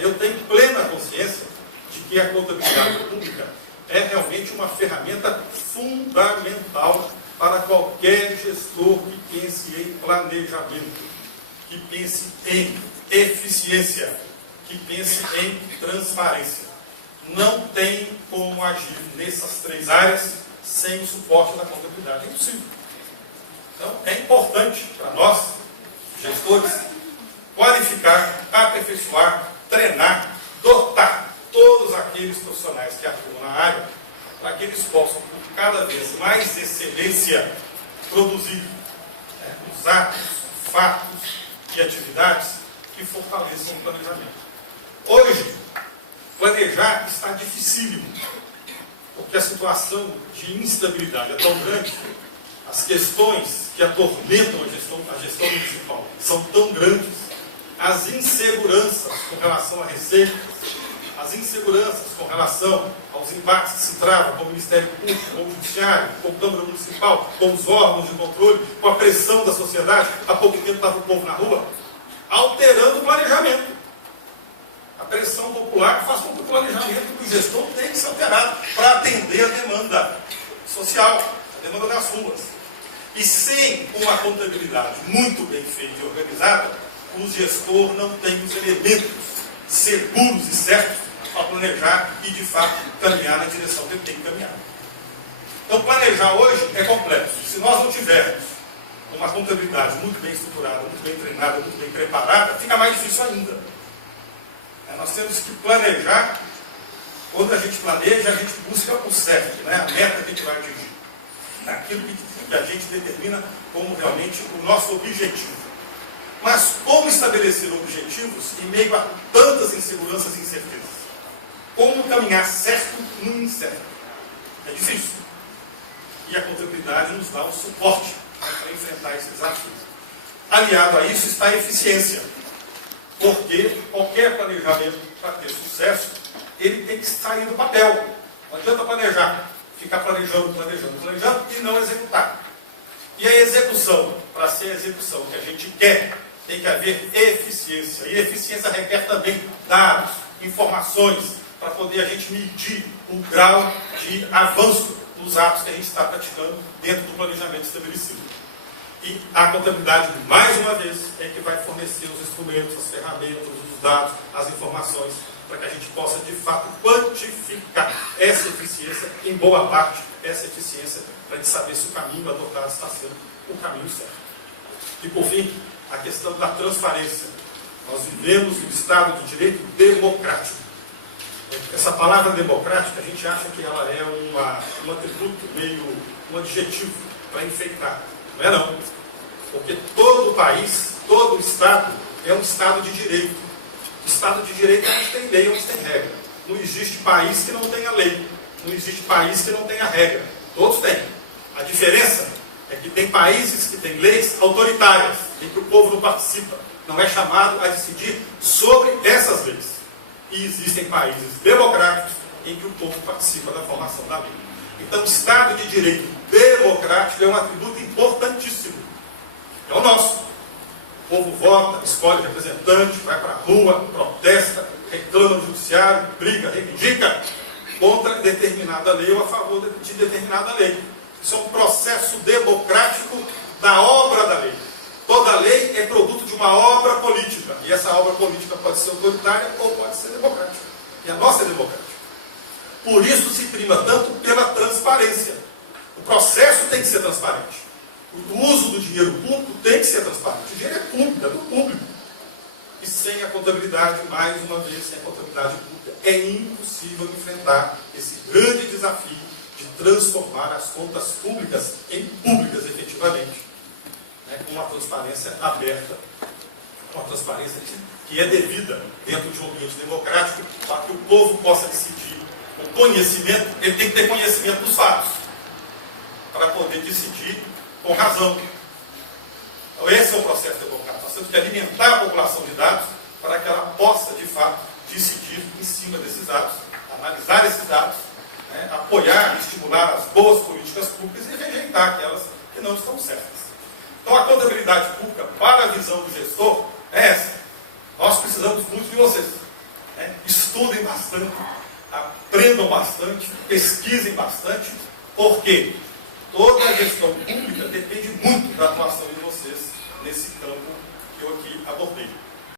Eu tenho plena consciência de que a contabilidade pública é realmente uma ferramenta fundamental para qualquer gestor que pense em planejamento, que pense em eficiência, que pense em transparência. Não tem como agir nessas três áreas sem o suporte da contabilidade. É impossível. Então, é importante para nós, gestores, qualificar, aperfeiçoar, treinar, dotar todos aqueles profissionais que atuam na área para que eles possam, com cada vez mais excelência, produzir os atos, fatos e atividades que fortaleçam o planejamento. Hoje, planejar está dificílimo, porque a situação de instabilidade é tão grande, as questões que atormentam a gestão municipal são tão grandes, as inseguranças com relação a receitas, as inseguranças com relação aos embates que se travam com o Ministério Público, com o Judiciário, com a Câmara Municipal, com os órgãos de controle, com a pressão da sociedade. Há pouco tempo estava o povo na rua, alterando o planejamento. A pressão popular faz com que o planejamento do gestor tenha que ser alterado para atender a demanda social, a demanda das ruas. E sem uma contabilidade muito bem feita e organizada, o gestor não tem os elementos seguros e certos para planejar e, de fato, caminhar na direção que ele tem que caminhar. Então, planejar hoje é complexo. Se nós não tivermos uma contabilidade muito bem estruturada, muito bem treinada, muito bem preparada, fica mais difícil ainda. Nós temos que planejar. Quando a gente planeja, a gente busca o certo, né? A meta que a gente vai atingir. Naquilo que a gente determina como realmente o nosso objetivo. Mas como estabelecer objetivos em meio a tantas inseguranças e incertezas? Como caminhar certo no incerto? É difícil. E a contabilidade nos dá o suporte para enfrentar esses desafios. Aliado a isso está a eficiência. Porque qualquer planejamento, para ter sucesso, ele tem que sair do papel. Não adianta planejar, ficar planejando e não executar. E a execução, para ser a execução que a gente quer, tem que haver eficiência. E eficiência requer também dados, informações, para poder a gente medir o grau de avanço dos atos que a gente está praticando dentro do planejamento estabelecido. E a contabilidade, mais uma vez, é que vai fornecer os instrumentos, as ferramentas, os dados, as informações, para que a gente possa, de fato, quantificar essa eficiência, em boa parte, essa eficiência, para a gente saber se o caminho adotado está sendo o caminho certo. E, por fim, a questão da transparência. Nós vivemos um Estado de Direito democrático. Essa palavra democrática, a gente acha que ela é um atributo, meio um adjetivo para enfeitar. Não é não. Porque todo país, todo Estado é um Estado de direito. Estado de direito é onde tem lei, onde tem regra. Não existe país que não tenha lei. Não existe país que não tenha regra. Todos têm. A diferença é que tem países que têm leis autoritárias, em que o povo não participa, não é chamado a decidir sobre essas leis. E existem países democráticos em que o povo participa da formação da lei. Então, o Estado de Direito democrático é um atributo importantíssimo. É o nosso. O povo vota, escolhe representante, vai para a rua, protesta, reclama no judiciário, briga, reivindica contra determinada lei ou a favor de determinada lei. Isso é um processo democrático da obra da lei. Toda lei é produto de uma obra política. E essa obra política pode ser autoritária ou pode ser democrática. E a nossa é democrática. Por isso se prima tanto pela transparência. O processo tem que ser transparente. O uso do dinheiro público tem que ser transparente. O dinheiro é público, é do público. E sem a contabilidade, mais uma vez, sem a contabilidade pública, é impossível enfrentar esse grande desafio de transformar as contas públicas em públicas efetivamente. Com uma transparência aberta, uma transparência que é devida dentro de um ambiente democrático, para que o povo possa decidir. O conhecimento, ele tem que ter conhecimento dos fatos, para poder decidir com razão. Então, esse é o processo democrático. Nós temos que alimentar a população de dados para que ela possa, de fato, decidir em cima desses dados, analisar esses dados, apoiar e estimular as boas políticas públicas e rejeitar aquelas que não estão certas. Então, a contabilidade pública, para a visão do gestor, é essa. Nós precisamos muito de vocês. né? Estudem bastante, aprendam bastante, pesquisem bastante, porque toda a gestão pública depende muito da atuação